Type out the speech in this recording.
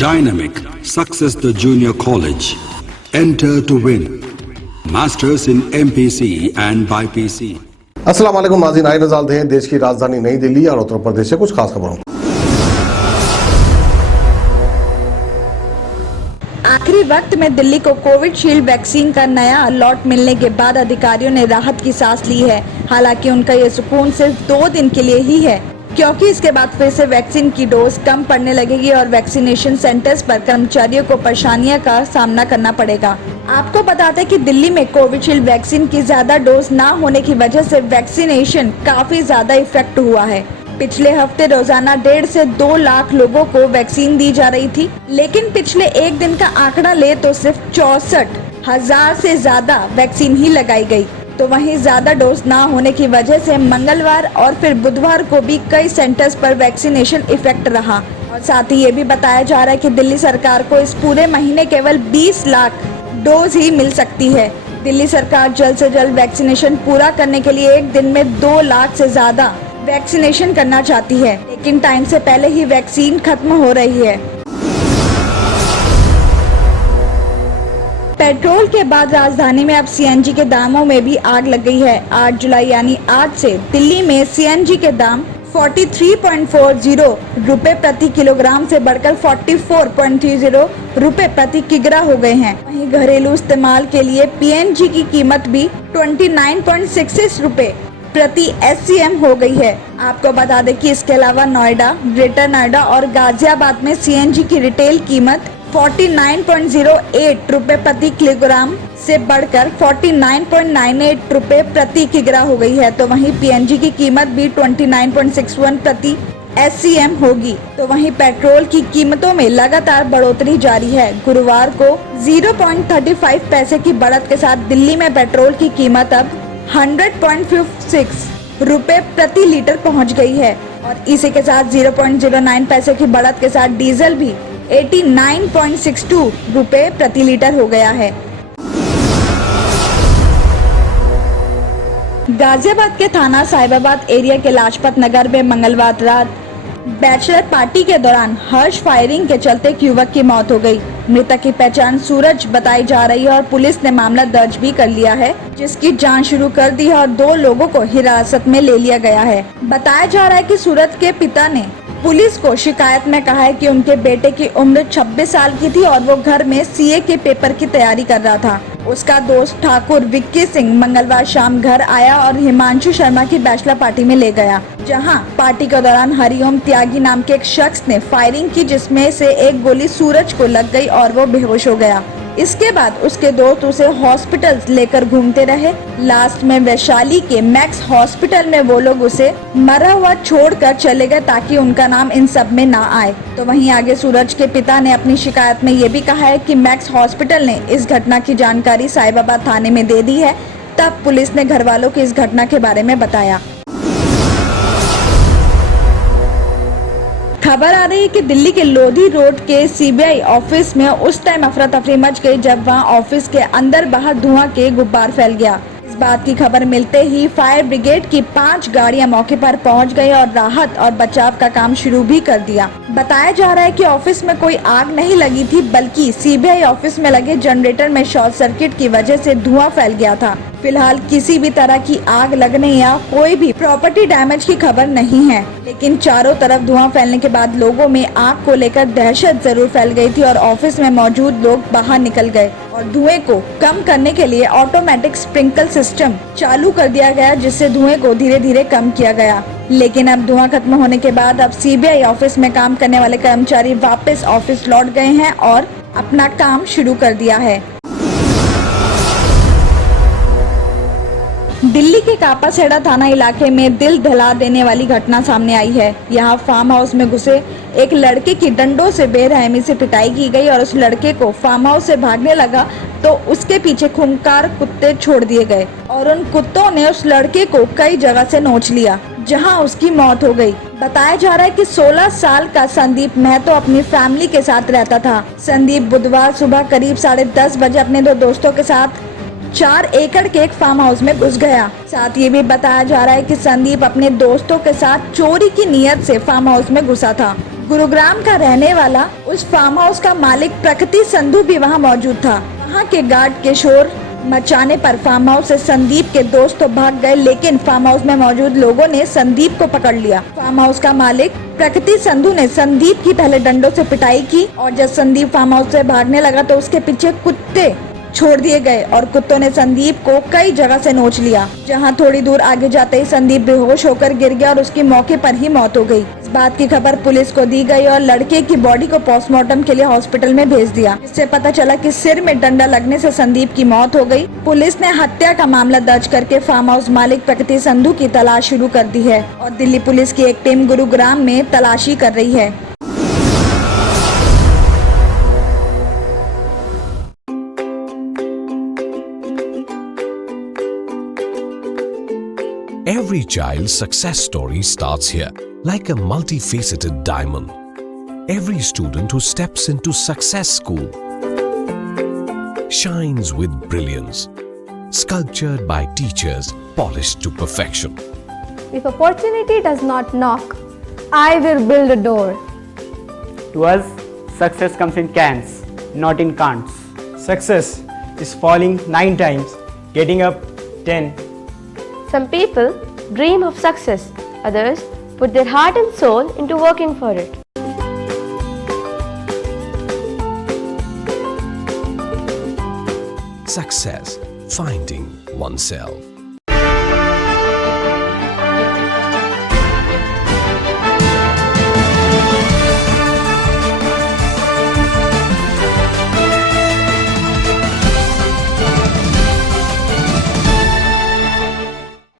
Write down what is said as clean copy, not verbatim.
Dynamic Success the Junior College. Enter to win. Masters in MPC and BPC. अस्सलाम वालेकुम नाज़रीन, आइए नज़र डालते हैं देश की राजधानी नई दिल्ली और उत्तर प्रदेश से कुछ खास खबरों। आखिरी वक्त में दिल्ली को कोविशील्ड वैक्सीन का नया लॉट मिलने के बाद अधिकारियों ने राहत की सांस ली है। हालांकि उनका ये सुकून सिर्फ 2 दिन के लिए ही है, क्योंकि इसके बाद फिर से वैक्सीन की डोज कम पड़ने लगेगी और वैक्सीनेशन सेंटर्स पर कर्मचारियों को परेशानियों का सामना करना पड़ेगा। आपको बता दें कि दिल्ली में कोविशील्ड वैक्सीन की ज्यादा डोज न होने की वजह से वैक्सीनेशन काफी ज्यादा इफेक्ट हुआ है। पिछले हफ्ते रोजाना 1.5 से 2 लाख लोगों को वैक्सीन दी जा रही थी, लेकिन पिछले एक दिन का आंकड़ा ले तो सिर्फ 64,000 से ज्यादा वैक्सीन ही लगाई गई। तो वहीं ज्यादा डोज ना होने की वजह से मंगलवार और फिर बुधवार को भी कई सेंटर्स पर वैक्सीनेशन इफेक्ट रहा। और साथ ही ये भी बताया जा रहा है कि दिल्ली सरकार को इस पूरे महीने केवल 20 लाख डोज ही मिल सकती है। दिल्ली सरकार जल्द से जल्द वैक्सीनेशन पूरा करने के लिए एक दिन में 2 लाख से ज्यादा वैक्सीनेशन करना चाहती है, लेकिन टाइम से पहले ही वैक्सीन खत्म हो रही है। पेट्रोल के बाद राजधानी में अब सीएनजी के दामों में भी आग लग गई है। 8 जुलाई यानी आज से दिल्ली में सीएनजी के दाम 43.40 रुपए प्रति किलोग्राम से बढ़कर 44.30 रुपए प्रति किग्रा हो गए हैं। वहीं घरेलू इस्तेमाल के लिए पीएनजी की कीमत भी 29.66 रुपए प्रति SCM हो गई है। आपको बता दें कि इसके अलावा नोएडा, ग्रेटर नोएडा और गाजियाबाद में सीएनजी की रिटेल कीमत 49.08 रुपए प्रति किलोग्राम से बढ़कर 49.98 रुपए प्रति किग्रा हो गई है। तो वहीं पीएनजी की कीमत भी 29.61 प्रति SCM होगी। तो वहीं पेट्रोल की कीमतों में लगातार बढ़ोतरी जारी है। गुरुवार को 0.35 पैसे की बढ़त के साथ दिल्ली में पेट्रोल की कीमत अब 100.56 रुपए प्रति लीटर पहुंच गई है और इसी के साथ 0.09 पैसे की बढ़त के साथ डीजल भी 89.62 रुपए प्रति लीटर हो गया है। गाजियाबाद के थाना साहिबाबाद एरिया के लाजपत नगर में मंगलवार रात बैचलर पार्टी के दौरान हर्ष फायरिंग के चलते एक युवक की मौत हो गई। मृतक की पहचान सूरज बताई जा रही है और पुलिस ने मामला दर्ज भी कर लिया है, जिसकी जांच शुरू कर दी है और 2 लोगों को हिरासत में ले लिया गया है। बताया जा रहा है कि सूरज के पिता ने पुलिस को शिकायत में कहा है कि उनके बेटे की उम्र 26 साल की थी और वो घर में सीए के पेपर की तैयारी कर रहा था। उसका दोस्त ठाकुर विक्की सिंह मंगलवार शाम घर आया और हिमांशु शर्मा की बैचलर पार्टी में ले गया, जहां पार्टी के दौरान हरिओम त्यागी नाम के एक शख्स ने फायरिंग की, जिसमें से एक गोली सूरज को लग गई और वो बेहोश हो गया। इसके बाद उसके दोस्त उसे हॉस्पिटल लेकर घूमते रहे। लास्ट में वैशाली के मैक्स हॉस्पिटल में वो लोग उसे मरा हुआ छोड़कर चले गए ताकि उनका नाम इन सब में ना आए। तो वहीं आगे सूरज के पिता ने अपनी शिकायत में ये भी कहा है कि मैक्स हॉस्पिटल ने इस घटना की जानकारी साहिबाबाद थाने में दे दी है। तब पुलिस ने घर वालों को इस घटना के बारे में बताया। खबर आ रही है कि दिल्ली के लोधी रोड के सीबीआई ऑफिस में उस टाइम अफरा तफरी मच गई जब वहां ऑफिस के अंदर बाहर धुआं के गुब्बार फैल गया। इस बात की खबर मिलते ही फायर ब्रिगेड की 5 गाड़ियां मौके पर पहुंच गई और राहत और बचाव का काम शुरू भी कर दिया। बताया जा रहा है कि ऑफिस में कोई आग नहीं लगी थी, बल्कि सीबीआई ऑफिस में लगे जनरेटर में शॉर्ट सर्किट की वजह से धुआं फैल गया था। फिलहाल किसी भी तरह की आग लगने या कोई भी प्रॉपर्टी डैमेज की खबर नहीं है, लेकिन चारों तरफ धुआं फैलने के बाद लोगों में आग को लेकर दहशत जरूर फैल गई थी और ऑफिस में मौजूद लोग बाहर निकल गए और धुएं को कम करने के लिए ऑटोमेटिक स्प्रिंकल सिस्टम चालू कर दिया गया, जिससे धुएं को धीरे धीरे कम किया गया। लेकिन अब धुआं खत्म होने के बाद अब सीबीआई ऑफिस में काम करने वाले कर्मचारी वापस ऑफिस लौट गए हैं और अपना काम शुरू कर दिया है। दिल्ली के कापासेड़ा थाना इलाके में दिल दहला देने वाली घटना सामने आई है। यहाँ फार्म हाउस में घुसे एक लड़के की डंडों से बेरहमी से पिटाई की गई और उस लड़के को फार्म हाउस से भागने लगा तो उसके पीछे खूंखार कुत्ते छोड़ दिए गए और उन कुत्तों ने उस लड़के को कई जगह से नोच लिया, जहां उसकी मौत हो गई। बताया जा रहा है कि 16 साल का संदीप महतो अपनी फैमिली के साथ रहता था। संदीप बुधवार सुबह करीब 10:30 बजे अपने 2 दोस्तों के साथ 4 एकड़ के एक फार्म हाउस में घुस गया। साथ ये भी बताया जा रहा है कि संदीप अपने दोस्तों के साथ चोरी की नीयत से फार्म हाउस में घुसा था। गुरुग्राम का रहने वाला उस फार्म हाउस का मालिक प्रकृति संधू भी वहां मौजूद था। वहां के गार्ड के शोर मचाने पर फार्म हाउस से संदीप के दोस्त तो भाग गए, लेकिन फार्म हाउस में मौजूद लोगों ने संदीप को पकड़ लिया। फार्म हाउस का मालिक प्रकृति संधू ने संदीप की पहले डंडों से पिटाई की और जब संदीप फार्म हाउस से भागने लगा तो उसके पीछे कुत्ते छोड़ दिए गए और कुत्तों ने संदीप को कई जगह से नोच लिया, जहां थोड़ी दूर आगे जाते ही संदीप बेहोश होकर गिर गया और उसकी मौके पर ही मौत हो गई। इस बात की खबर पुलिस को दी गई और लड़के की बॉडी को पोस्टमार्टम के लिए हॉस्पिटल में भेज दिया। इससे पता चला कि सिर में डंडा लगने से संदीप की मौत हो गई। पुलिस ने हत्या का मामला दर्ज करके फार्म हाउस मालिक प्रकृति संधू की तलाश शुरू कर दी है और दिल्ली पुलिस की एक टीम गुरुग्राम में तलाशी कर रही है। Every child's success story starts here, like a multifaceted diamond. Every student who steps into Success School shines with brilliance, sculptured by teachers polished to perfection. If opportunity does not knock, I will build a door. To us, success comes in cans, not in can'ts. Success is falling 9 times, getting up 10. Some people dream of success, others put their heart and soul into working for it. Success, finding oneself.